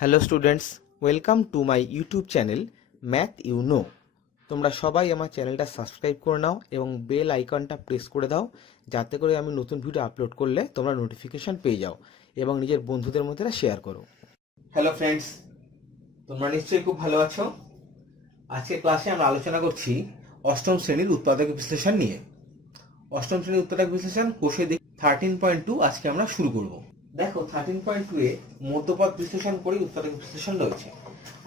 Hello students, welcome to my YouTube channel math you know. তোমরা সবাই আমার চ্যানেলটা সাবস্ক্রাইব করে নাও এবং বেল আইকনটা প্রেস করে দাও, যাতে করে আমি নতুন ভিডিও আপলোড করলে তোমরা নোটিফিকেশান পেয়ে যাও এবং নিজের বন্ধুদের মধ্যে শেয়ার করো। হ্যালো ফ্রেন্ডস, তোমরা নিশ্চয়ই খুব ভালো আছো। আজকের ক্লাসে আমরা আলোচনা করছি অষ্টম শ্রেণীর উৎপাদক বিশ্লেষণ নিয়ে। অষ্টম শ্রেণীর উৎপাদক বিশ্লেষণ কোষে 13.2 আজকে আমরা শুরু করব। দেখো 13.2 এ মধ্যপদ বিশ্লেষণ করে উৎপাদক বিশ্লেষণ রয়েছে।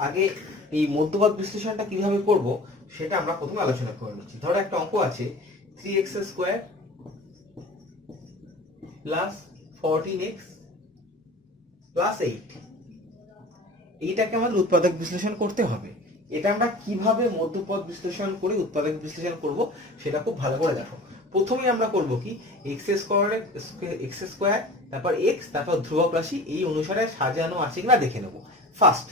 আগে এই মধ্যপদ বিশ্লেষণটা কিভাবে করব সেটা আমরা প্রথমে আলোচনা করে নিচ্ছি। ধরো একটা অঙ্ক আছে 3x square plus 14x plus 8। এইটাকে আমাদের উৎপাদক বিশ্লেষণ করতে হবে। এটা আমরা কিভাবে মধ্যপদ বিশ্লেষণ করে উৎপাদক বিশ্লেষণ করব সেটা খুব ভালো করে দেখো। প্রথমেই আমরা করব কি x স্কয়ার তারপর x তারপর ধ্রুবক রাশি এই অনুসারে সাজানো আছে কিনা দেখে নেব ফার্স্ট।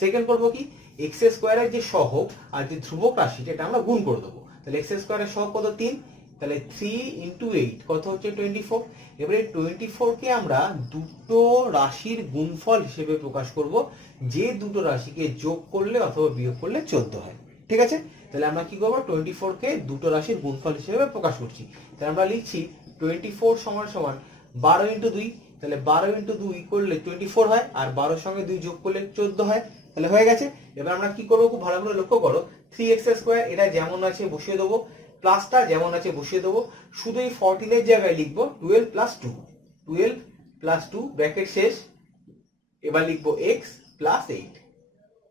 সেকেন্ড করব কি x স্কয়ারের যে সহগ আর যে ধ্রুবক রাশি এটা আমরা গুণ করে দেবো। তাহলে x স্কয়ারের সহগ কত 3, তাহলে 3 × 8 কত হচ্ছে 24। এবারে 24 কে আমরা দুটো রাশির গুণফল হিসেবে প্রকাশ করব, যে দুটো রাশিকে যোগ করলে অথবা বিয়োগ করলে 14 হয়। ঠিক আছে, তাহলে আমরা কি করব 24 কে দুটো রাশির গুণফল হিসেবে প্রকাশ করছি। তাহলে আমরা লিখছি 24 সমান সমান 12 × 2, তাহলে 12 × 2 করলে 24 হয়, আর 12 সঙ্গে 2 যোগ করলে 14 হয়। তাহলে হয়ে গেছে। এবার আমরা কি করব খুব ভালো করে লক্ষ্য করো, 3x স্কয়ার এটা যেমন আছে বসিয়ে দেবো, প্লাসটা যেমন আছে বসিয়ে দেবো, শুধু এই 14 এর জায়গায় লিখবো 12 + 2, 12 + 2 ব্র্যাকেট শেষ। এবার লিখবো x + 8।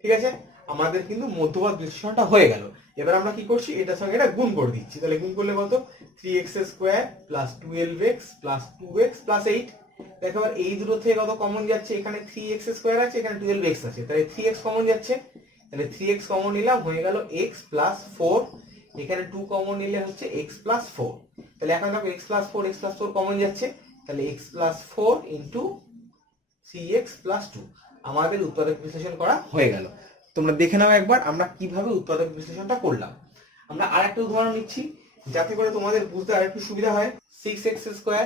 ঠিক আছে, আমাদের কিন্তু মধ্যপদ বিশ্লেষণটা হয়ে গেল। এবার আমরা কি করছি, এটার সঙ্গে এটা গুণ করে দিচ্ছি। তাহলে গুণ করলে কত 3x স্কয়ার + 12x + 2x + 8। দেখো এবার এই দুটো থেকে কত কমন যাচ্ছে, এখানে 3x স্কয়ার আছে, এখানে 12x আছে, তাহলে 3x কমন যাচ্ছে। তাহলে 3x কমন নিলাম, হয়ে গেল x + 4। এখানে 2 কমন নিলে হচ্ছে x + 4। তাহলে এখন দেখো x + 4 কমন যাচ্ছে, তাহলে x + 4 × 3x + 2 আমাদের উৎপাদক বিশ্লেষণ করা হয়ে গেল। তোমরা দেখে নাও একবার আমরা কিভাবে উৎপাদক বিশ্লেষণটা করলাম। আমরা আরেকটা উদাহরণ নিচ্ছি যাতে করে তোমাদের বুঝতে আরেকটু সুবিধা হয়। 6x স্কয়ার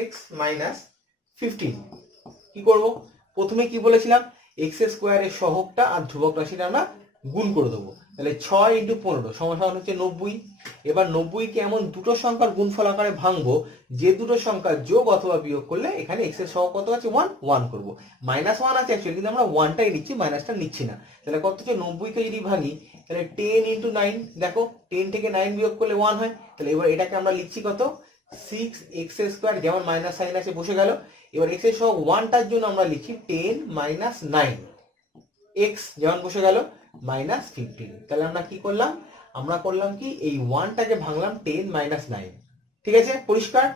- x - 15 কি করব, প্রথমে কি বলেছিলাম x স্কয়ারের সহগটা আর ধ্রুবক রাশিটা আমরা গুণ করে দেবো। তাহলে 6 × 15 সমান হচ্ছে 90। এবার 90 কে এমন দুটো সংখ্যার গুণফল আকারে ভাঙবো, যে দুটো সংখ্যা যোগ অথবা বিয়োগ করলে এখানে x এর সহগ কত আছে 1 1 করব। -1 আছে অ্যাকচুয়ালি, কিন্তু আমরা 1টাই নিচ্ছি, মাইনাসটা নিচ্ছি না। তাহলে কত হচ্ছে 90 কে যদি ভাঙি তাহলে 10 × 9, দেখো 10 থেকে 9 বিয়োগ করলে 1 হয়। তাহলে এবার এটাকে আমরা লিখছি কত 6x স্কয়ার, যেমন মাইনাস সাইন আছে বসে গেল। এবার x এর সহগ 1টার জন্য আমরা লিখি 10 - 9, x যেমন বসে গেল -15। তাহলে আমরা কি করলাম, আমরা করলাম কি এই 1টাকে ভাঙলাম 10 - 9। ঠিক আছে, পরিষ্কার।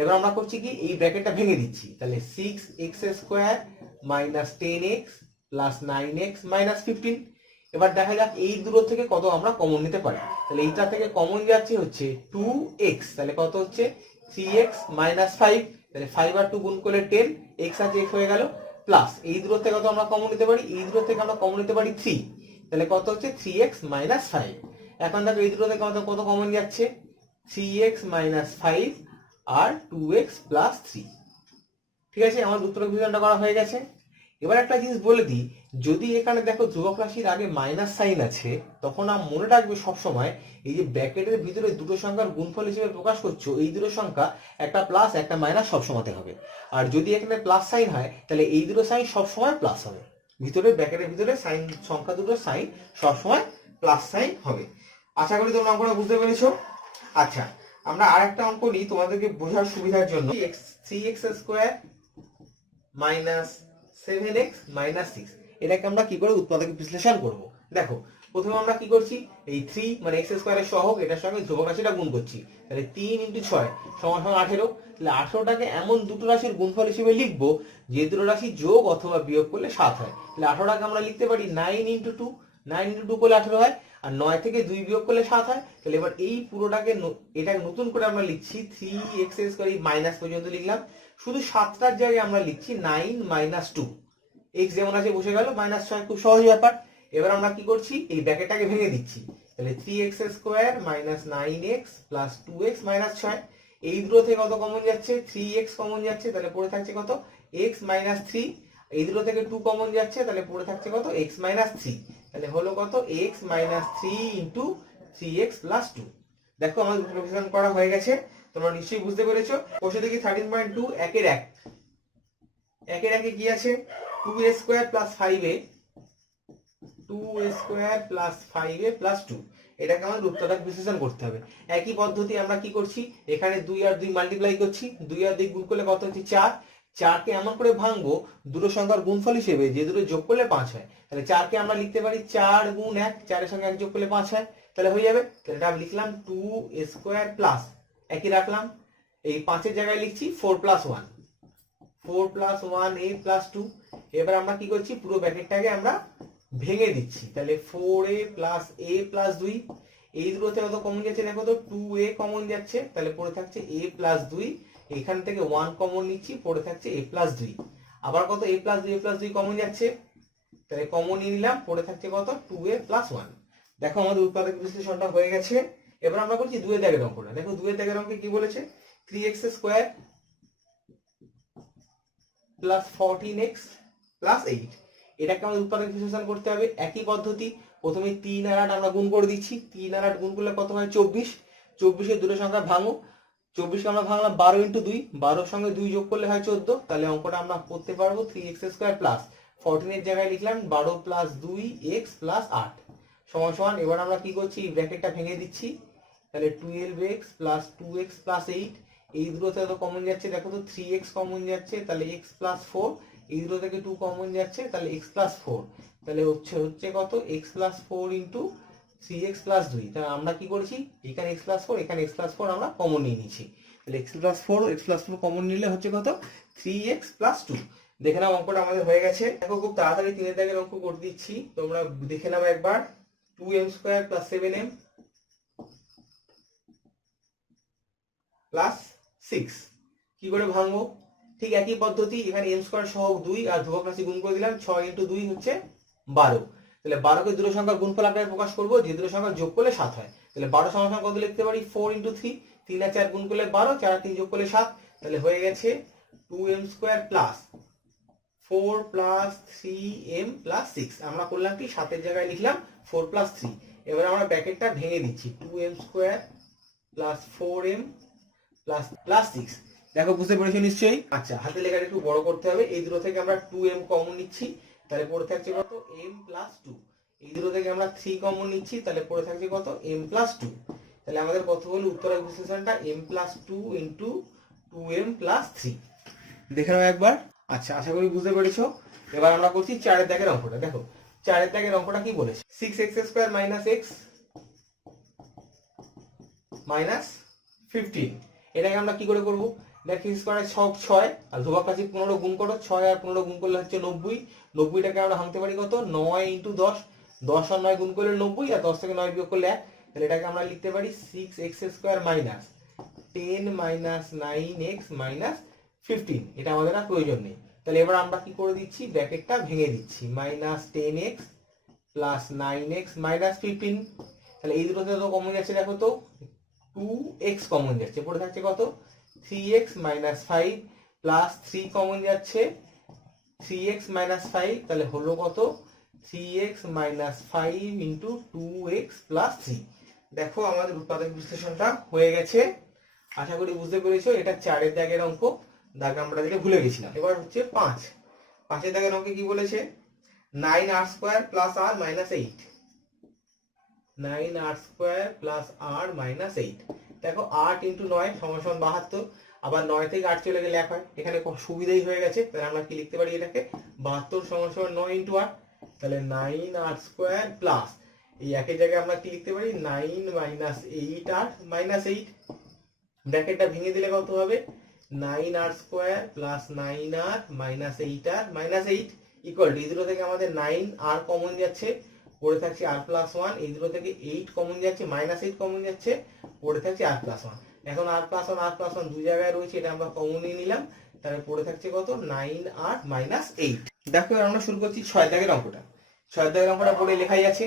এবার আমরা করছি কি এই ব্র্যাকেটটা ভেঙে দিচ্ছি। তাহলে 6x স্কয়ার - 10x + 9x - 15। এবার দেখা যাক এই দুটো থেকে কত আমরা কমন নিতে পারি। তাহলে এইটা থেকে কমন যাচ্ছে হচ্ছে 2x, তাহলে কত হচ্ছে 3x - 5। তাহলে 5 আর 2 গুণ করলে 10, x আছে x হয়ে গেল, প্লাস এই দুটো থেকে কত আমরা কমন নিতে পারি, এই দুটো থেকে আমরা কমন নিতে পারি 3। তাহলে কত হচ্ছে 3x - 5। এখন দেখো এই দুটো থেকে কত কমন যাচ্ছে 3x - 5 আর 2x + 3। ঠিক আছে, আমার উত্তর বিশ্লেষণটা করা হয়ে গেছে। এবার একটা জিনিস বলে দিই, যদি এখানে দেখো ধ্রুবক রাশির আগে মাইনাস সাইন আছে, তখন মনে রাখবে সবসময় এই যে ব্র্যাকেটের ভিতরে দুটো সংখ্যার গুণফল হিসেবে প্রকাশ করছো, এই দুটো সংখ্যা একটা প্লাস একটা মাইনাস সবসময়তে হবে। আর যদি এখানে প্লাস সাইন হয় তাহলে এই দুটো সাইন সবসময় প্লাস হবে। ভিতরে ব্র্যাকেটের ভিতরে সাইন সংখ্যা দুটো সাইন সবসময় প্লাস সাইন হবে। আশা করি তোমরা অঙ্কটা বুঝতে পেরেছো। আচ্ছা, আমরা আরেকটা অঙ্ক নিই তোমাদেরকে বোঝার সুবিধার জন্য। 3x স্কয়ার - 7x - 6 এটাকে আমরা কি করে উৎপাদক বিশ্লেষণ করব। দেখো প্রথমে আমরা কি করছি, এই 3 মানে x স্কয়ারের সহগ এটার সঙ্গে ধ্রুবক রাশিটা গুণ করছি। তাহলে 3 × 6 = 18। তাহলে 18টাকে এমন দুটো রাশির গুণফল হিসেবে লিখবো, যে দুটো রাশি যোগ অথবা বিয়োগ করলে 7 হয়। তাহলে 18টাকে আমরা লিখতে পারি 9 × 2, 9 × 2 করলে 18 হয়, আর 9 থেকে 2 বিয়োগ করলে 7 হয়। তাহলে এবার এই পুরোটাকে এটা নতুন করে আমরা লিখছি 3x স্কয়ার, এই মাইনাস পর্যন্ত লিখলাম, শুধু 7টার জায়গায় আমরা লিখছি 9 - 2। x যেমন আছে বসে গেল, -6 খুব সহজ ব্যাপার। এবার আমরা কি করছি, এই ব্র্যাকেটটাকে ভেঙে দিচ্ছি। তাহলে 3x স্কয়ার - 9x + 2x - 6। এই দুটো থেকে কত কমন যাচ্ছে 3x কমন যাচ্ছে, তাহলে পড়ে থাকছে কত x - 3 এই দুটো থেকে 2 কমন যাচ্ছে, তাহলে পড়ে থাকছে কত x মাইনাস 3, তাহলে হলো কত x minus 3 into 3x plus 2। দেখো আমাদের ক্যালকুলেশন করা হয়ে গেছে, তোমরা নিশ্চয়ই বুঝতে পেরেছো। কোষে দেখি 13.2 একের একে কি আছে 2a square plus 5a 2a square plus 5a plus 2। এটাকে আমাদের উৎপাদক বিশ্লেষণ করতে হবে। একই পদ্ধতি আমরা কি করছি, এখানে 2 আর 2 মাল্টিপ্লাই করছি, 2 আর 2 গুণ করলে কত হচ্ছে 4। 4কে এমন করে ভাঙবো দুটো সংখ্যার গুণফল হিসেবে যে দুটো যোগ করলে 5 হয়। তাহলে 4কে আমরা লিখতে পারি 4 গুণ 1, 4 এর সঙ্গে 1 যোগ করলে 5 হয়, তাহলে হয়ে যাবে। তাহলে এটা আমি লিখলাম 2a স্কয়ার প্লাস একই রাখলাম, এই 5 এর জায়গায় লিখছি 4 প্লাস 1 4 প্লাস 1a প্লাস 2। এবার আমরা কি করছি, পুরো ব্র্যাকেটটাকে আমরা ভেঙে দিচ্ছি, তাহলে 4a প্লাস a প্লাস 2। এই দুটোতে কত কমন যাচ্ছে দেখো তো 2a কমন যাচ্ছে, তাহলে পড়ে থাকছে a প্লাস 2। এখান থেকে 1 কমন নিচ্ছি, পড়ে থাকছে a প্লাস 2। আবার কত a প্লাস 2 কমন যাচ্ছে, তাহলে কমন নিয়ে নিলাম, পড়ে থাকছে কত 2a প্লাস 1। দেখো আমাদের উৎপাদক বিশ্লেষণটা হয়ে গেছে। এবার আমরা করছি 2 এর দাগের অঙ্কটা। দেখো 2 এর দাগের অঙ্কে কি বলেছে, 3x square plus 14x plus 8। এটাকে আমাদের উৎপাদক বিশ্লেষণ করতে হবে। একই পদ্ধতি, প্রথমে 3 আর 8 আমরা গুণ করে দিচ্ছি, 3 আর 8 গুণ করলে কত হয় 24। 24 এর দুটো সংখ্যা ভাঙো, 24 কে আমরা ভাঙলাম 12 ইন্টু 2, 12 এর সঙ্গে 2 যোগ করলে হয় 14। তাহলে অঙ্কটা আমরা করতে পারবো 3x স্কয়ার প্লাস 14 এর জায়গায় লিখলাম 12 প্লাস 2x প্লাস 8 সমান সমান। এবার আমরা কি করছি, ব্র্যাকেটটা ভেঙে দিচ্ছি, তাহলে 12x প্লাস 2x প্লাস 8। এই দুটোতে তো কমন যাচ্ছে, দেখো তো 3x কমন যাচ্ছে, তাহলে x প্লাস 4। এই দুটো থেকে 2 কমন যাচ্ছে, তাহলে x প্লাস 4। তাহলে হচ্ছে কত x plus 4 into 3x plus 2। তাহলে আমরা কি করেছি, এখানে x প্লাস 4 এখানে x প্লাস 4 আমরা কমন নিয়ে নিচ্ছি, তাহলে x প্লাস 4 কমন নিলে হচ্ছে কত 3x প্লাস 2। দেখে নাও অঙ্কটা আমাদের হয়ে গেছে। দেখো খুব তাড়াতাড়ি 3 এর দাগের অঙ্ক করে দিচ্ছি, তোমরা দেখে নাও একবার। 2m square plus 7m plus 6 কি করে ভাঙবো, ঠিক একই পদ্ধতি। এখানে m স্কয়ার সহ 2 আর ধ্রুবক রাশি গুণ করে দিলাম, 6 ইন্টু 2 হচ্ছে 12। তাহলে 12 কে দুটো সংখ্যার গুণফল আকারে প্রকাশ করব, যে দুটো সংখ্যা যোগ করলে 7 হয়। তাহলে 12 সমান কত লিখতে পারি, 4 ইন্টু 3, 3 আর 4 গুণ করলে 12, 4 আর 3 যোগ করলে 7। তাহলে হয়ে গেছে 2m square plus 4 plus 3m plus 6। আমরা করলাম কি 7 এর জায়গায় লিখলাম 4 প্লাস 3। এবার আমরা ব্র্যাকেটটা ভেঙে দিচ্ছি, 2m square plus 4m plus plus 6। দেখো বুঝতে পেরেছো নিশ্চয়ই। আচ্ছা, হাতে লেখাটা একটু বড় করতে হবে। এই দুটো থেকে আমরা 2m কমন নিচ্ছি, তাহলে পড়ে থাকছে কত m প্লাস 2। এই দুটো থেকে আমরা 3 কমন নিচ্ছি, তাহলে পড়ে থাকছে কত m প্লাস 2। তাহলে আমাদের কত হলো উত্তরের বিশ্লেষণটা m plus 2 into 2m plus 3। দেখে নাও একবার। আচ্ছা, আশা করি বুঝতে পেরেছো। এবার আমরা করছি 4 এর দাগের অঙ্কটা। দেখো 4 এর দাগের অঙ্কটা কি বলেছে, 6x square minus x minus 15। এটাকে আমরা কি করে করব, দেখো স্কয়ারের ছক 6 আর ধ্রুবক রাশি 15 গুণ করো, 6 আর 15 গুণ করলে হচ্ছে 90। 90টাকে আমরা ভাঙতে পারি কত 9 ইন্টু 10, 10 আর 9 গুণ করলে 90, আর 10 থেকে 9 বিয়োগ করলে 1। তাহলে এটাকে আমরা লিখতে পারি 6x square minus 10 minus 9x minus 15। এটা আমাদের আর প্রয়োজন নেই। তাহলে এবার আমরা কি করে দিচ্ছি, ব্র্যাকেটটা ভেঙে দিচ্ছি, minus 10x plus 9x minus 15। তাহলে এই দুটোতে তো কমন যাচ্ছে, দেখো তো 2x কমন যাচ্ছে, পড়ে থাকছে কত 3x মাইনাস 5 প্লাস 3 কমন যাচ্ছে 3x মাইনাস 5। তাহলে হলো কত 3x minus 5 into 2x plus 3। দেখো আমাদের উৎপাদক বিশ্লেষণটা হয়ে গেছে। আশা করি বুঝতে পেরেছো। এটা 4 এর দাগের অঙ্ক, দাগ আমরা দিতে ভুলে গেছিলাম। এবার হচ্ছে 5 এর দাগের অঙ্কে কি বলেছে, 9r square plus r minus 8। 9r square plus r minus 8। দেখো 8 ইন্টু 9 সমান সমান 72। আবার 9 থেকে 8 চলে গেলে 1 হয়, এখানে সুবিধাই হয়ে গেছে। তাহলে আমরা কি লিখতে পারি, এটাকে 72 সমান সমান 9 ইন্টু 8। তাহলে 9r স্কয়ার প্লাস এই একের জায়গায় আমরা কি লিখতে পারি 9 মাইনাস 8r মাইনাস 8। ব্র্যাকেটটা ভেঙে দিলে কত হবে 9r square plus 9r minus 8r minus 8 equal to, এই দুটো থেকে আমাদের 9r কমন যাচ্ছে, পড়ে থাকছে r প্লাস 1। এই দুটো থেকে 8 কমন যাচ্ছে, মাইনাস 8 কমন যাচ্ছে, পড়ে থাকছে r প্লাস 1। এখন r প্লাস 1 দুই জায়গায় রয়েছে, এটা আমরা কমন নিয়ে নিলাম, তাহলে পড়ে থাকছে কত 9r মাইনাস 8। দেখো আমরা শুরু করছি 6 দাগের অঙ্কটা। 6 দাগের অঙ্কটা পড়ে লেখাই আছে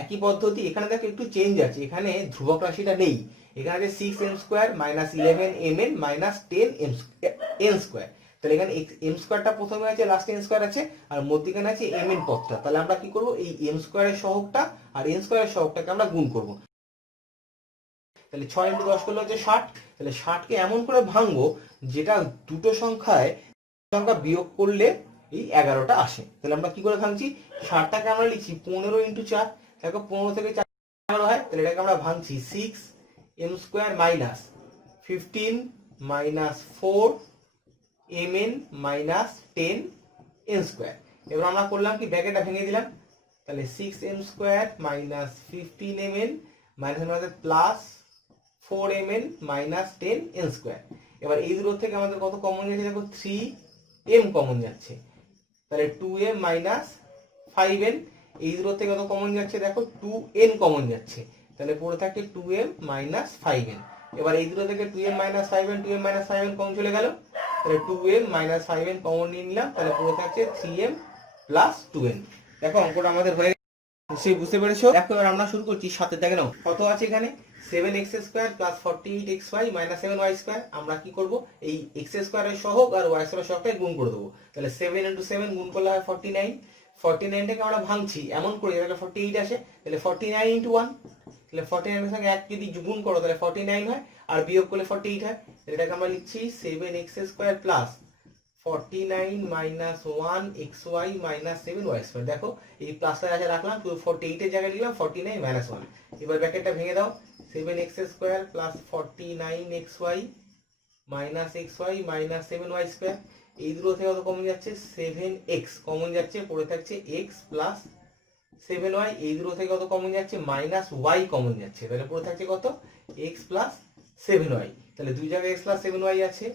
একই পদ্ধতি। এখানে দেখো একটু চেঞ্জ আছে, এখানে ধ্রুবক রাশিটা নেই। এখানে আছে 6m square minus 11mn minus 10n square. তাহলে এখানে এম স্কোয়ারটা প্রথমে আছে, লাস্টে এন স্কোয়ার আছে, আর মধ্যিখানে আছে এম এন পদটা। তাহলে আমরা কি করবো, এই এম স্কোয়ারের সহগটা আর এন স্কোয়ারের সহগটাকে আমরা গুণ করবো। তাহলে 6 ইন্টু 10 করলে হচ্ছে 60। তাহলে 60কে এমন করে ভাঙবো যেটা দুটো সংখ্যায় সংখ্যা বিয়োগ করলে এই 11টা আসে। তাহলে আমরা কি করে ভাঙছি, 60টাকে আমরা লিখছি 15 ইন্টু 4। দেখো 15 থেকে 4 11 হয়, তাহলে এটাকে আমরা ভাঙছি 6 m square minus 15 minus 4 m n minus 10 n square. এবার আমরা করলাম কি, ব্র্যাকেটটা ভেঙে দিলাম। তাহলে 6 m square minus 15 m n minus plus 4 m n minus 10 n square. এবার এই দুটো থেকে আমাদের কত কমন যাচ্ছে, দেখো 3 এম কমন যাচ্ছে। তাহলে 2 এম মাইনাস 5 এন, এই দুটো থেকে কত কমন যাচ্ছে, দেখো 2 এন কমন যাচ্ছে। তাহলে পড়ে থাকে 2 এম মাইনাস 5 এন। এবার এই দুটো থেকে 2 m minus 5 n, 2 m minus 5 n common চলে গেল। তাহলে 2 এম মাইনাস 5 এন কমন নিয়ে নিলাম। তাহলে পড়ে থাকছে 3 এম প্লাস 2 এন। দেখো অঙ্কটা আমাদের হয়ে নিশ্চয়ই বুঝতে পেরেছো। দেখো এবার আমরা শুরু করছি 7 দাগে নাও। কত আছে এখানে, 7x square plus 48xy minus 7y square. আমরা কি করব, এই x স্কয়ারের সহগ আর y স্কয়ারের সহগটাই গুণ করে দেবো। তাহলে 7 ইনটু 7 গুণ করলে হয় 49। 49টাকে আমরা ভাঙছি এমন করে যাতে 48 আসে। তাহলে 49 ইনটু 1, তাহলে 49 এর সঙ্গে 1 যদি গুণ করো তাহলে 49 হয়, আর বিয়োগ করলে 48 হয়। তাহলে এটাকে আমরা লিখছি 7x square plus 49 minus 1xy minus 7y square. দেখো এই প্লাসটা আছে রাখলাম, পুরো 48 এর জায়গায় লিখলাম 49 মাইনাস 1। এবার ব্র্যাকেটটা ভেঙে দাও, 7x square plus 49xy minus xy minus 7y square. এই দুটো থেকে কত কমন যাচ্ছে, 7x কমন যাচ্ছে, পড়ে থাকছে x প্লাস 7y। এই দুটো থেকে কত কমন যাচ্ছে, মাইনাস y কমন যাচ্ছে। তাহলে পড়ে থাকছে কত, x প্লাস 7y। তাহলে দুই জায়গায় x প্লাস 7y আছে,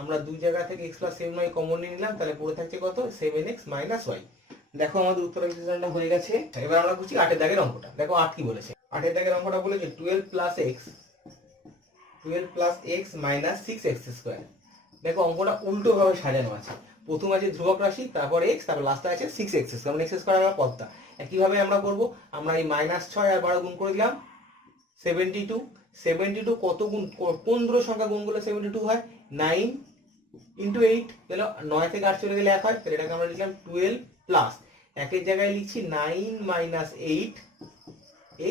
আমরা দুই জায়গা থেকে x প্লাস 7y কমন নিয়ে নিলাম। তাহলে পড়ে থাকছে কত, 7x মাইনাস y। দেখো আমাদের উত্তর বিশ্লেষণটা হয়ে গেছে। এবার আমরা করছি 8 এর দাগের অঙ্কটা। দেখো 8 কি বলেছে, 8 এর দাগের অঙ্কটা বলেছে 12 plus x minus 6x square. দেখো অঙ্কটা উল্টো ভাবে সাজানো আছে। প্রথম আছে ধ্রুবক রাশি, তারপর x, তারপর লাস্টে আছে 6x স্কয়ার, মানে x স্কয়ার আমরা পদটা। একইভাবে আমরা করব, আমরা এই মাইনাস 6 আর 12 গুণ করে দিলাম 72। 72 কত গুণ, কোন দুটো সংখ্যা গুণ করলে 72 হয়, 9 ইন্টু 8। তাহলে 9 থেকে 8 চলে গেলে 1 হয়। তাহলে এটাকে আমরা লিখলাম 12 প্লাস, একের জায়গায় লিখছি 9 minus 8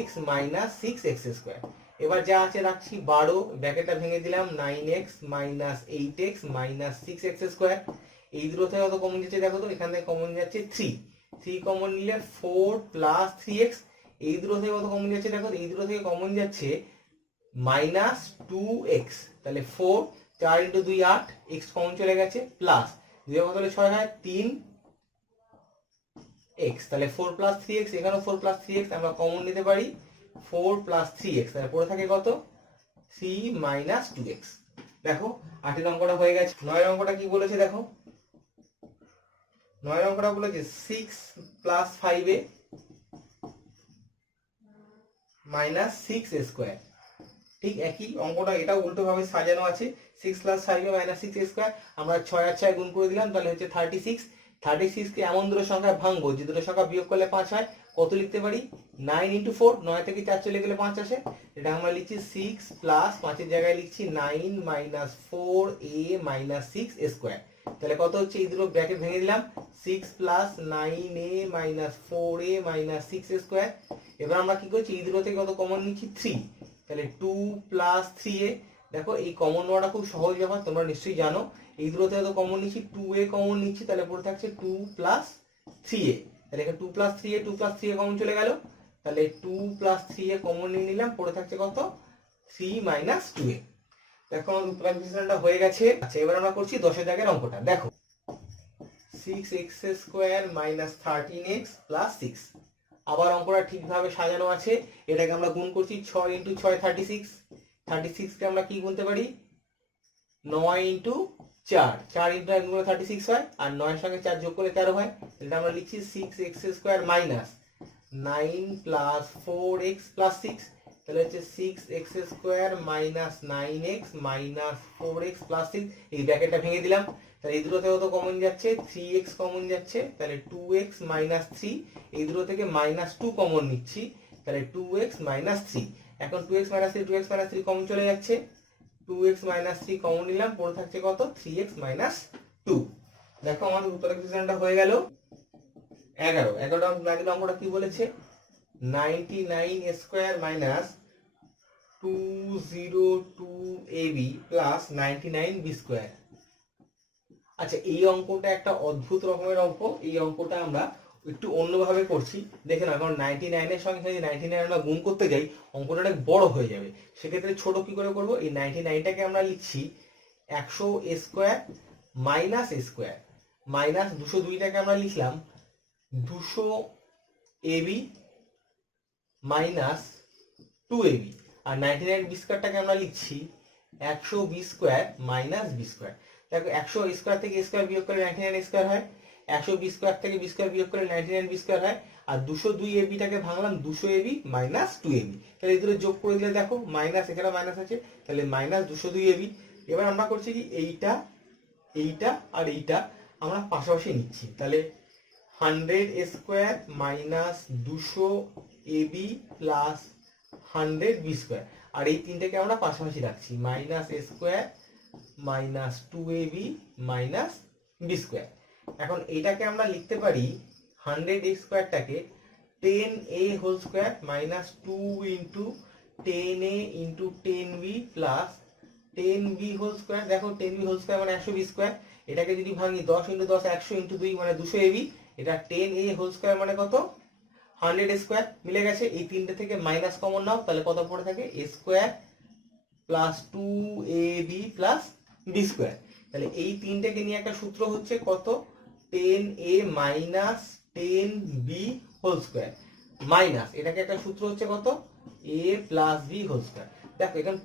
x minus 6x square. এবার যা আছে রাখছি 12, ব্র্যাকেটটা ভেঙে দিলাম 9x minus 8x minus 6x square. এই দুটো থেকে কত কমন যাচ্ছে, দেখো তো এখান থেকে কমন যাচ্ছে 3 কমন নিলে 4 প্লাস 3x। এই দুটো থেকে কত কমন যাচ্ছে, দেখো এই দুটো থেকে কমন যাচ্ছে মাইনাস 2x। তাহলে 4, 4 ইন্টু 2 8, x কমন চলে গেছে, প্লাস 2 কত হলে 6 হয়, 3x। তাহলে 4 প্লাস 3x, এখানেও 4 প্লাস 3x আমরা কমন নিতে পারি, 4 প্লাস 3x। তাহলে পড়ে থাকে কত, 3 মাইনাস 2x। দেখো 8 এর অঙ্কটা হয়ে গেছে। 9 এর অঙ্কটা কি বলেছে, দেখো 9 এর অঙ্কটা বলেছে 6 প্লাস 5a মাইনাস 6 স্কয়ার। ঠিক একই অঙ্কটা, এটা উল্টো ভাবে সাজানো আছে। 6 প্লাস 5a মাইনাস 6 স্কয়ার, আমরা 6 আর 6 গুণ করে দিলাম, তাহলে হচ্ছে 36। 36 কে এমন দুটো সংখ্যা ভাঙবো যে দুটো সংখ্যা বিয়োগ করলে 5 হয়। কত লিখতে পারি, 9 ইন্টু 4, 9 থেকে 4 চলে গেলে 5 আসে। এটা আমরা লিখছি 6 প্লাস 5 এর জায়গায় লিখছি 9 মাইনাস 4a মাইনাস 6 স্কয়ার। তাহলে কত হচ্ছে, এই দুটো ব্র্যাকেট ভেঙে দিলাম, 6 plus 9a minus 4a minus 6 square. এবার আমরা কি করছি, এই দুটো থেকে কত কমন নিচ্ছি, 3। তাহলে 2 প্লাস 3a। দেখো এই কমন নেওয়াটা খুব সহজ ব্যাপার, তোমরা নিশ্চয়ই জানো। এই দুটো থেকে তো কমন নিচ্ছি, 2a কমন নিচ্ছি, তাহলে পড়ে থাকছে 2 প্লাস 3a। তাহলে এখানে 2 plus 3a, 2 plus 3a common চলে গেল। তাহলে 2 প্লাস 3a কমন নিয়ে নিলাম, পড়ে থাকছে কত, 3 মাইনাস 2a। দেখো আমাদের উত্তর বিশ্লেষণটা হয়ে গেছে। আচ্ছা এবার আমরা করছি 10 এর দাগের অঙ্কটা। দেখো 6x square minus 13x plus 6। আবার অঙ্কটা ঠিকভাবে সাজানো আছে। এটাকে আমরা গুণ করছি 6 ইন্টু 6 36। 36 কে আমরা কি গুনতে পারি, 9 ইন্টু 4, 4 ইন্টু 1 গুণ 36 হয়, আর 9 এর সঙ্গে 4 যোগ করলে 13 হয়। এটা আমরা লিখছি 6x square minus 9 plus 4x plus 6। তাহলে হচ্ছে 6x square minus 9x minus 4x plus 6। এই ব্র্যাকেটটা ভেঙে দিলাম। তাহলে এই দুটো থেকে তো কমন যাচ্ছে, 3x কমন যাচ্ছে, তাহলে 2x মাইনাস 3। এই দুটো থেকে মাইনাস 2 কমন নিচ্ছি, তাহলে 2x মাইনাস 3। এখন 2x minus 3, 2x minus 3 common চলে যাচ্ছে, 2x মাইনাস 3 কমন নিলাম, পড়ে থাকছে কত, 3x মাইনাস 2। দেখো আমাদের উৎপাদক বিশ্লেষণটা হয়ে গেল 11। 11 অঙ্কটা কি বলেছে 99 square minus 202ab plus 99b square. আচ্ছা এই অঙ্কটা একটা অদ্ভুত রকমের অঙ্ক। এই অঙ্কটা আমরা একটু অন্যভাবে করছি, দেখে না, কারণ 99 সঙ্গে যদি 99 আমরা গুণ করতে যাই অঙ্কটা অনেক বড় হয়ে যাবে। সেক্ষেত্রে ছোট কি করে করব, এই 99টাকে আমরা লিখছি 100 স্কোয়ার মাইনাস স্কোয়ার মাইনাস 202টাকে আমরা লিখলাম 200ab মাইনাস 2ab, আর 99 বি স্কোয়ারটাকে আমরা লিখছি 100 b square minus b square. দেখো 100 স্কোয়ার থেকে স্কোয়ার বিয়োগ করে 99 স্কোয়ার হয়, 100 বি স্কোয়ার থেকে বি স্কোয়ার বিয়োগ করে 99 বি স্কোয়ার হয়, আর 202 ab-টাকে ভাঙলাম 200 ab মাইনাস 2ab। তাহলে এই দুটো যোগ করে দিলে দেখো মাইনাস, এখানে মাইনাস আছে, তাহলে মাইনাস 202 ab। এবার আমরা করছি কি এইটা এইটা আর এইটা আমরা পাশাপাশি নিচ্ছি, তাহলে 100 square minus 200 ab plus 100 b square, আর এই তিনটাকে আমরা পাশাপাশি রাখছি, minus square minus 2ab minus b square. এখন এটাকে আমরা লিখতে পারি 100 স্কোয়ারটাকে 10a whole square minus 2 into 10a into 10b plus 10b whole square. দেখো 10b হোল স্কোয়ার মানে 100b স্কোয়ার, এটাকে যদি ভাঙি 10 ইন্টু 10 100 ইন্টু 2 মানে 200ab, এটা 10a হোল স্কোয়ার মানে কত 100 স্কোয়ার। মিলে গেছে, এই তিনটে থেকে মাইনাস কমন নাও, তাহলে কত পড়ে থাকে a square plus 2ab plus b square. তাহলে এই তিনটেকে নিয়ে একটা সূত্র হচ্ছে কত 10a minus 10b whole square minus এটাকে একটা সূত্র হচ্ছে কত a plus b whole square. দেখো এখানে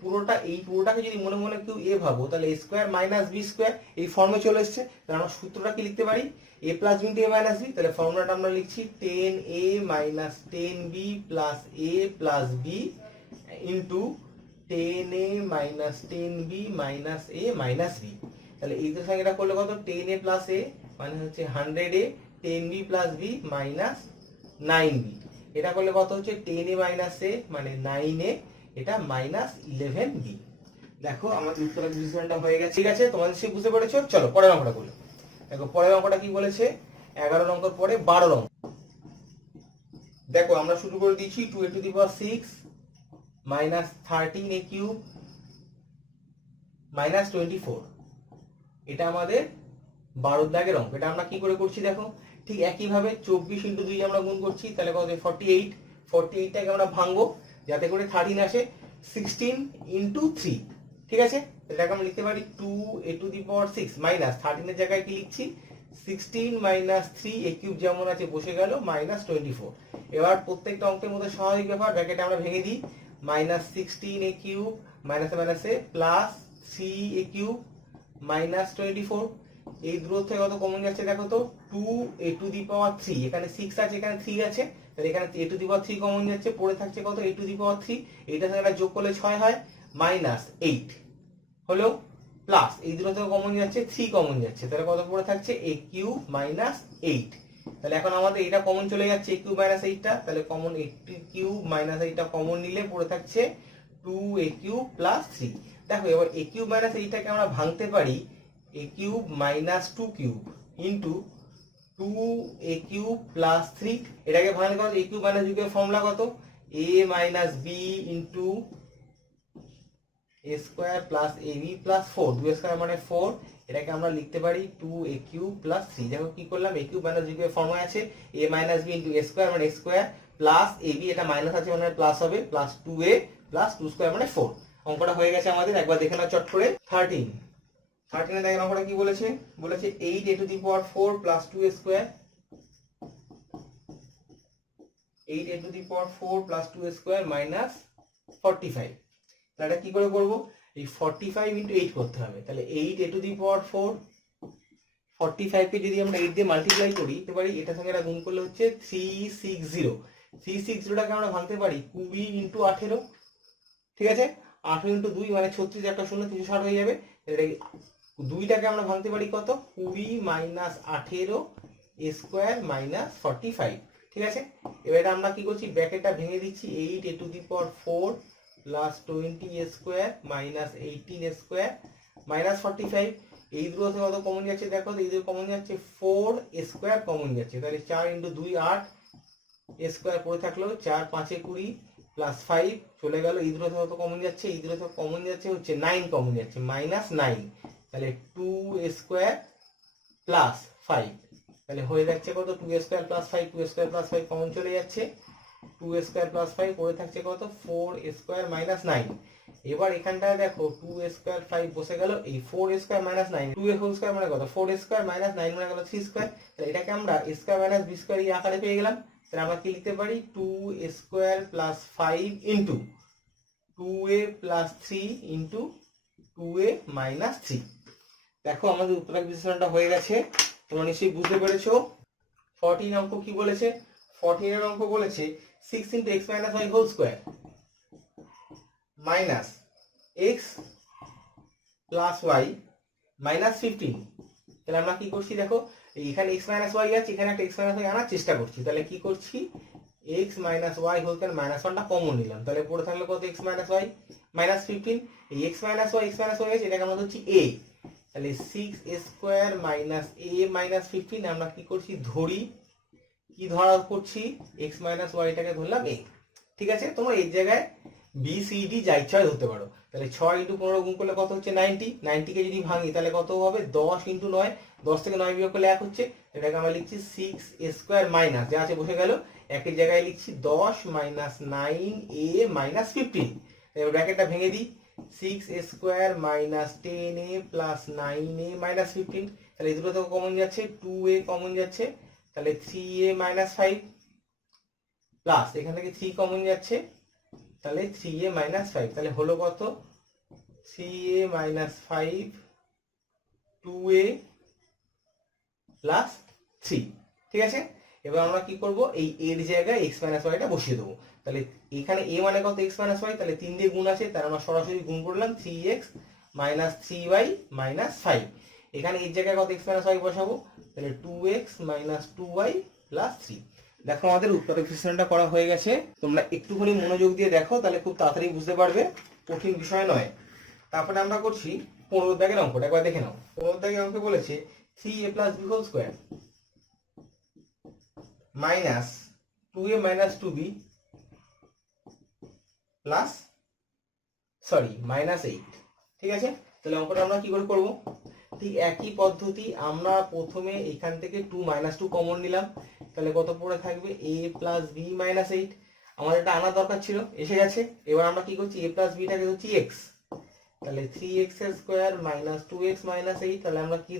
পুরোটাকে যদি মনে মনে কেউ এ ভাবো তাহলে a square minus b square এই ফর্মে চলে এসছে। তাহলে আমরা সূত্রটা কি লিখতে পারি a plus b into a minus b, তাহলে ফর্মুলাটা আমরা লিখছি 10a minus 10b plus a plus b into 10a minus 10b minus a minus b। তাহলে এই দুটোর সঙ্গে এটা করলে কত 10a প্লাস a মানে হচ্ছে 100a 10b plus b minus 9b, এটা করলে কত হচ্ছে 10a মাইনাস a মানে 9a, এটা মাইনাস 11b। দেখো আমাদের উত্তরের বিশ্লেষণটা হয়ে গেছে। ঠিক আছে, তোমাদের সে বুঝতে পেরেছো। চলো পরের অঙ্কটা করো। দেখো পরের অঙ্কটা কি বলেছে 11 অঙ্কের পরে 12 অঙ্ক। দেখো আমরা শুরু করে দিয়েছি 2a to the power 6 minus 13a cube minus 24, এটা আমাদের 12 দাগের অঙ্ক। এটা আমরা কি করে করছি দেখো, ঠিক একই ভাবে 24 ইন্টু 2 আমরা গুণ করছি, তাহলে কত 48। 48টাকে আমরা ভাঙবো যাতে করে 13 আসে, 16 ইন্টু 3। ঠিক আছে, এটাকে আমরা লিখতে পারি 2a to the power 6 minus 13 এর জায়গায় কি লিখছি 16 মাইনাস 3 a কিউব যেমন আছে বসে গেল মাইনাস 24। এবার প্রত্যেকটা অঙ্কের মধ্যে স্বাভাবিক ব্যাপার, ব্র্যাকেটে আমরা ভেঙে দিই, মাইনাস 16a কিউব মাইনাসে মাইনাসে প্লাস 3a কিউব মাইনাস 24। এই দূরত্ব থেকে কত কমন যাচ্ছে দেখো তো 2a টু দি পাওয়ার 3, এখানে 6 আছে এখানে 3 আছে, তাহলে এখানে a to the power 3 common যাচ্ছে, পড়ে থাকছে কত a টু দি পাওয়ার 3, এইটার সঙ্গে যোগ করলে 6 হয় মাইনাস 8 হলো প্লাস এই দূরত্ব থেকে কমন যাচ্ছে 3 কমন যাচ্ছে, তাহলে কত পড়ে থাকছে a কিউব মাইনাস 8। তাহলে এখন আমাদের এটা কমন চলে যাচ্ছে a কিউব মাইনাস 8টা, তাহলে কমন a কিউব মাইনাস 8টা কমন নিলে পড়ে থাকছে 2a কিউব প্লাস 3। দেখো এবার a কিউব মাইনাস 8টাকে আমরা ভাঙতে পারি a cube minus 2 cube into 2a cube plus 3, এটাকে ভাঙলে কত a কিউব মাইনাস b এর ফর্মুলা কত a minus b into a square plus ab plus 4, 2 square মানে 4, এটাকে আমরা লিখতে পারি 2a কিউব প্লাস 3। দেখো কি করলাম a কিউব মাইনাস b এর ফর্মুলা আছে a minus b into a square মানে a স্কোয়ার প্লাস ab, এটা মাইনাস আছে মানে প্লাস হবে, প্লাস 2a প্লাস 2 স্কোয়ার মানে 4। অঙ্কটা হয়ে গেছে আমাদের, একবার দেখে নাও চট করে। 13 দেখেন অঙ্কটা কি বলেছে 8a to the power 4 plus 2a square, 8a to the power 4 plus 2a square minus 45। তাহলে এটা কি করে করব, এই 45 ইন্টু 8 করতে হবে, তাহলে 8a টু দি পাওয়ার 4, 45 কে যদি আমরা 8 দিয়ে মাল্টিপ্লাই করি তো পারি, এটার সঙ্গে এটা গুণ করলে হচ্ছে 360। 360টাকে আমরা ভাঙতে পারি 20 ইন্টু 18। ঠিক আছে, 18 ইন্টু 2 মানে 36, একটা শূন্য 360 হয়ে যাবে। দুইটাকে আমরা ভাঙতে পারি কত 20 মাইনাস 18 স্কোয়ার মাইনাস 45। ঠিক আছে, এবার এটা আমরা কি করছি ব্র্যাকেটটা ভেঙে দিচ্ছি, 8a to the power 4 plus 20 square minus 18 square minus 45। এই দুটো থেকে কত কমন যাচ্ছে দেখো, এই দুটো কমন যাচ্ছে 4 স্কোয়ার কমন যাচ্ছে, তাহলে 4 ইন্টু 2 8 স্কোয়ার পড়ে থাকলো, 4 5 20 প্লাস 5 চলে গেল, এই দুটো থেকে কত কমন যাচ্ছে, এই দুটো থেকে কমন যাচ্ছে হচ্ছে 9 কমন যাচ্ছে, মাইনাস 9, তাহলে 2 স্কোয়ার প্লাস 5, তাহলে হয়ে যাচ্ছে কত 2 square plus 5, 2 square plus 5 common চলে যাচ্ছে, 2 স্কোয়ার প্লাস 5 পড়ে থাকছে কত 4 স্কোয়ার মাইনাস 9। এবার এখানটায় দেখো 2 স্কোয়ার 5 বসে গেল, এই 4 স্কোয়ার মাইনাস 9, 2 এর হোল স্কোয়ার মানে কত 4 স্কোয়ার মাইনাস 9 মানে গেল 3 স্কোয়ার, তাহলে এটাকে আমরা স্কোয়ার মাইনাস বি স্কোয়ার এই আকারে পেয়ে গেলাম। তাহলে আমরা কি লিখতে পারি 2 square plus 5 into 2a plus 3 into 2a minus 3। দেখো আমাদের উৎপাদক বিশ্লেষণটা হয়ে গেছে, তোমরা নিশ্চয়ই বুঝতে পেরেছো। 14 অঙ্ক কি বলেছে, 14 এর অঙ্ক বলেছে 6 into x minus y whole square minus x plus y minus 15। তাহলে আমরা কি করছি দেখো, এখানে এক্স মাইনাস ওয়াই আছে, এখানে একটা এক্স মাইনাস ওয়াই আনার চেষ্টা করছি, তাহলে কি করছি x minus y whole square minus 1টা কমন নিলাম, তাহলে পড়ে থাকলো কত এক্স মাইনাস ওয়াই মাইনাস 15, এই এক্স মাইনাস ওয়াই আছে, এটাকে আমরা ধরছি এ, তাহলে 6 স্কোয়ার মাইনাস এ মাইনাস 15 আমরা কি করছি ধরি, কি ধরা করছি এক্স মাইনাস ওয়াইটাকে ধরলাম এ। ঠিক আছে, তোমরা এই জায়গায় বি সি ডি যা ইচ্ছা ধরতে পারো। তাহলে 6 ইন্টু 15 গুণ করলে কত হচ্ছে 90, 90 কে যদি ভাঙি তাহলে কত হবে 10 ইন্টু 9, 10 থেকে 9 বিয়োগ করলে 1 হচ্ছে, এটাকে আমরা লিখছি 6 স্কোয়ার মাইনাস যা আছে বসে গেল, একের জায়গায় লিখছি 10 মাইনাস 9 এ মাইনাস 15, এবার ব্র্যাকেটটা ভেঙে দিই 6 স্কোয়ার মাইনাস 10 এ প্লাস 9 এ মাইনাস 15, তাহলে এই দুটো থেকে কমন যাচ্ছে 2a কমন যাচ্ছে, তাহলে 3a মাইনাস 5 প্লাস এখান থেকে 3 কমন যাচ্ছে, তাহলে 3a মাইনাস 5, তাহলে হলো কত 3a মাইনাস 5 2a প্লাস 3। ঠিক আছে, এবার আমরা কি করব এই এর জায়গায় x মাইনাস ওয়াইটা বসিয়ে দেবো, তাহলে এখানে a মানে কত x মাইনাস ওয়াই, তাহলে 3 দিয়ে গুণ আছে, তাহলে আমরা সরাসরি গুণ করলাম 3x মাইনাস 3y মাইনাস 5, এখানে এর জায়গায় কত x মাইনাস ওয়াই বসাবো, তাহলে 2x মাইনাস 2y প্লাস 3। দেখো আমাদের উৎপাদক বিশ্লেষণটা করা হয়ে গেছে, তোমরা একটুখানি মনোযোগ দিয়ে দেখো তাহলে খুব তাড়াতাড়ি বুঝতে পারবে, কঠিন বিষয় নয়। তারপরে আমরা করছি 15 দাগের অঙ্কটা, একবার দেখে নাও। 15 দাগের অঙ্কে বলেছে 3a plus b whole square minus 2a minus 2b plus minus 8। ঠিক আছে, তাহলে অঙ্কটা আমরা কি করে করব, ঠিক একই পদ্ধতি, আমরা প্রথমে এখান থেকে 2 মাইনাস 2 কমন নিলাম, তাহলে কত পড়ে থাকবে a প্লাস b মাইনাস 8, আমাদের এটা আনার দরকার ছিল, এসে গেছে। এবার আমরা কি করছি a প্লাস bটাকে ধরছি x, তাহলে 3x square minus 2x minus 8, তাহলে আমরা কি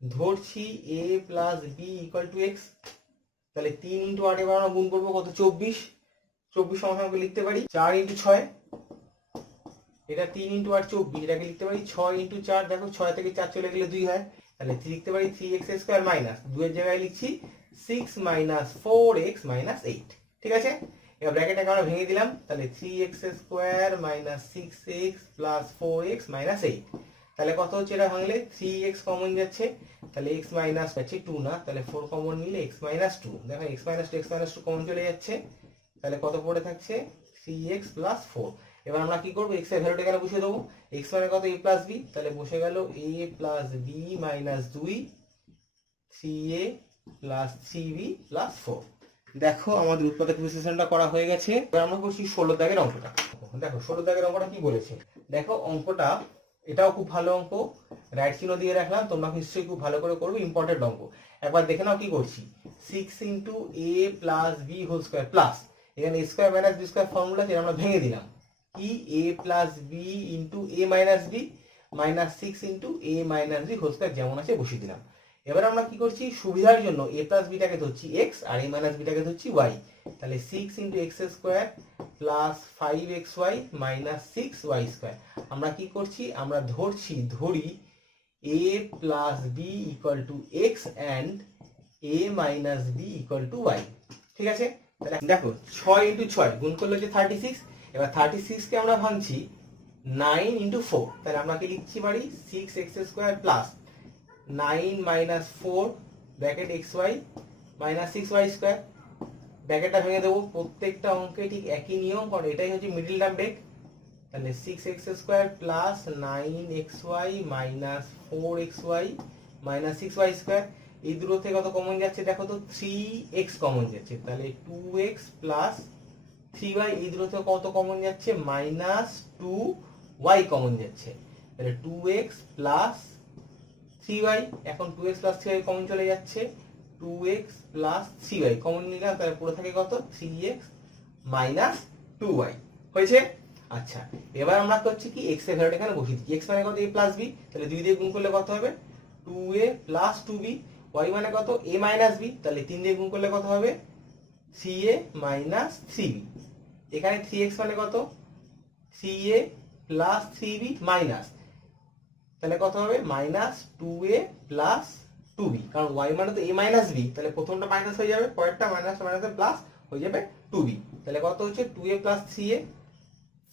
ধরছি a plus b equal to x, তাহলে 3 ইন্টু 8 এবার আমরা গুণ করবো কত 24, 24 সমান লিখতে পারি 4 ইন্টু 6, এটা 3 ইন্টু 8 24, এটাকে লিখতে পারি 6 ইন্টু 4, দেখো 6 থেকে 4 চলে গেলে 2 হয়, তাহলে লিখতে পারি 3x স্কোয়ার মাইনাস 2 এর জায়গায় লিখছি 6 মাইনাস 4x মাইনাস 8। ঠিক আছে, এবার ব্র্যাকেটটাকে আমরা ভেঙে দিলাম, তাহলে 3x square minus 6x plus 4x minus 8, তাহলে কত হচ্ছে এটা ভাঙলে 3x কমন যাচ্ছে, তাহলে x মাইনাস আছে 2 না, তাহলে 4 কমন নিলে x মাইনাস 2, দেখো x মাইনাস 2 কমন চলে যাচ্ছে, তাহলে কত পড়ে থাকছে 3x প্লাস 4। এবার আমরা কি করবো x এর ভ্যালুটা এখানে বসিয়ে দেবো, x মানে কত a প্লাস b, তাহলে বসে গেল a plus b minus 2 3a plus 3b plus 4। দেখো আমাদের উৎপাদক বিশ্লেষণটা করা হয়ে গেছে, এবার আমরা করছি 16 দাগের অঙ্কটা। দেখো 16 দাগের অঙ্কটা কি বলেছে, দেখো অঙ্কটা এটাও খুব ভালো অঙ্ক, রাইট চিহ্ন দিয়ে রাখলাম, তোমরা নিশ্চয়ই খুব ভালো করে করবে, ইম্পর্টেন্ট অঙ্ক। একবার দেখে নাও কি করছি, 6 into a plus b whole square plus এখানে a square minus b square formula সেটা আমরা ভেঙে দিলাম, কি a plus b into a minus b minus 6 into a minus b whole square যেমন আছে বসিয়ে দিলাম। এবার আমরা কি করছি সুবিধার জন্য a প্লাস বিটাকে ধরছি x আর a মাইনাস বিটাকে ধরছি y, তাহলে 6 into x square plus 5xy minus 6y square, আমরা কি করছি আমরা ধরি a plus b equal to x and a minus b equal to y। ঠিক আছে, তাহলে দেখো 6 ইন্টু 6 গুণ করলে হচ্ছে 36, এবার 36 কে আমরা ভাঙছি 9 ইন্টু 4, তাহলে আমরা কি লিখছি পারি 6x square plus 9 minus 4 bracket xy minus 6y square, ব্র্যাকেটটা ভেঙে দেবো। প্রত্যেকটা অঙ্কে ঠিক একই নিয়ম, কারণ এটাই হচ্ছে মিডল টার্ম ব্রেক, তাহলে 6x² plus 9xy minus 4xy minus 6y²। এই দুটো থেকে কত কমন যাচ্ছে দেখো তো, 3x কমন যাচ্ছে, তাহলে 2x প্লাস 3y। এই দুটো থেকে কত কমন যাচ্ছে, মাইনাস 2y কমন যাচ্ছে, তাহলে 2x প্লাস 3y। এখন 2x প্লাস 3y কমন চলে যাচ্ছে, 2x প্লাস 3y কমন নিলাম, তাহলে পুরো থাকে কত, 3x মাইনাস 2y হয়েছে। আচ্ছা, এবার আমরা করছি কি, x এর ভ্যালুটা এখানে বসিয়ে দিচ্ছি। x মানে কত, a প্লাস b, তাহলে 2 দিয়ে গুণ করলে কত হবে, 2a প্লাস 2b। y মানে কত, a মাইনাস b, তাহলে 3 দিয়ে গুণ করলে কত হবে, 3a মাইনাস 3b। এখানে 3x মানে কত, 3a প্লাস 3b মাইনাস, তাহলে কত হবে, মাইনাস 2a প্লাস 2b, কারণ y মানে তো a মাইনাস b, তাহলে প্রথমটা মাইনাস হয়ে যাবে, পরেরটা মাইনাস মাইনাসে প্লাস হয়ে যাবে 2b। তাহলে কত হচ্ছে, 2a plus 3a,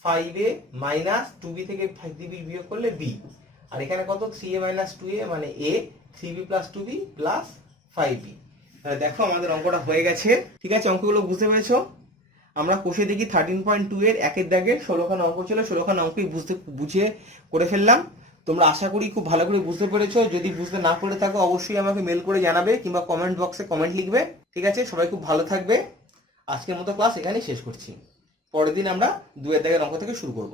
5a minus 2b থেকে 3b বিয়োগ করলে b, আর এখানে কত, 3a মাইনাস 2a মানে a, 3b plus 2b plus 5b। তাহলে দেখো আমাদের অঙ্কটা হয়ে গেছে। ঠিক আছে, অঙ্কগুলো বুঝতে পেরেছো? আমরা কোষে দেখি 13.2 এর একের দাগের 16খানা অঙ্ক ছিল, 16খানা অঙ্কই বুঝিয়ে করে ফেললাম। তোমরা আশা করি খুব ভালো করে বুঝতে পেরেছো। যদি বুঝতে না পেরে থাকো অবশ্যই আমাকে মেল করে জানাবে কিংবা কমেন্ট বক্সে কমেন্ট লিখবে। ঠিক আছে, সবাই খুব ভালো থাকবে। আজকের মতো ক্লাস এখানেই শেষ করছি। পরের দিন আমরা 2 এর দাগের অঙ্ক থেকে শুরু করব।